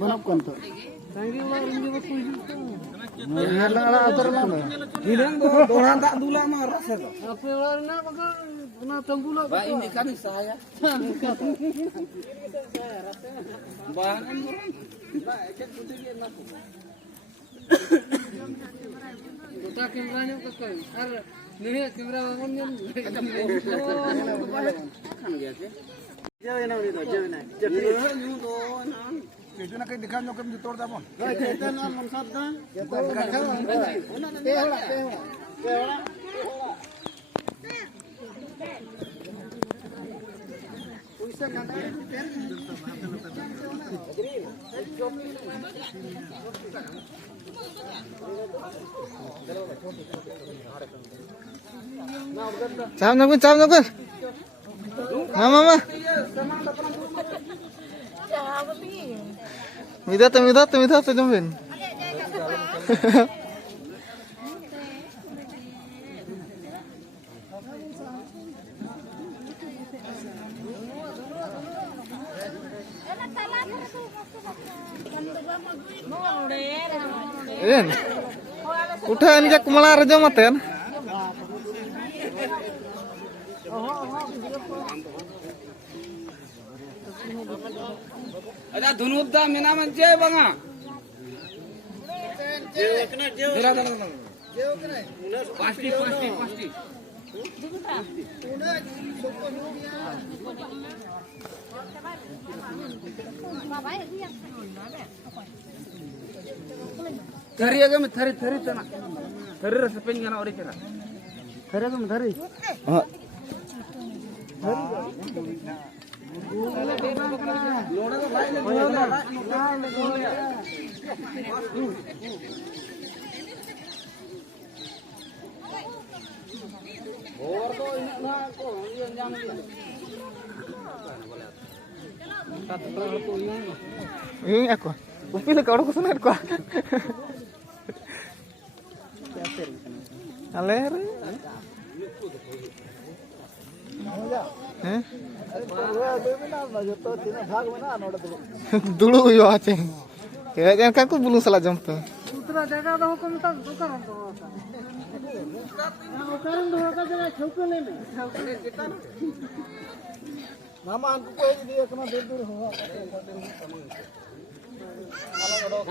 Banap kanto. Tanggi ulah ini buat kuih. Ngalang ala atur lama. Hilang doran tak dula mah rasa tu. Apa ulah nak makan kena tanggulah. Pak ini kan saya. Bahan orang. Pak cek putih dia nak. Kita kameranya kakak. Ar nih kamera bangunnya. Kan dia sih. Jauh na ulit, jauh na. Itu nak dikan nyokem ditor tapon. Kita na mansab na. Kita Cham nyokun. Mama. Mida tu jamin. Udah ini jak malah raja maten. Ada dunubda mina manje banga. Pasti. Thari aja में thari तना. Thari rasa pengen orang orang kira. Thari ko thari. और तो इन्हें को ये अंजाम Ini aku. Upil ka orang kusunan ko. Aler. Eh? Dulu yo ache. Ya jangan kan ku belum salah jam tu. दूसरा जगह तो हुक्म तक दुकान तो होता है दुकान तो होता जगह चौकले में Mama aku ko ini dia kena dur ho.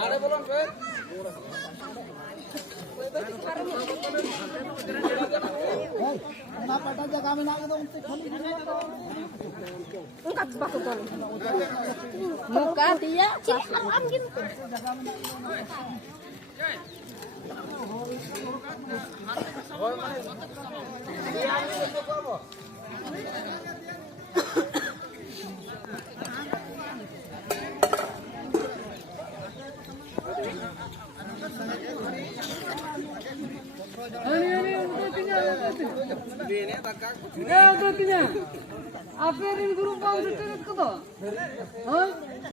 अरे बोलो फिर Na pata jaga में ना तो उनसे खाली Muka dia cilam gitu. ini udah tinggal udah tinggal apa yang guru kau sudah itu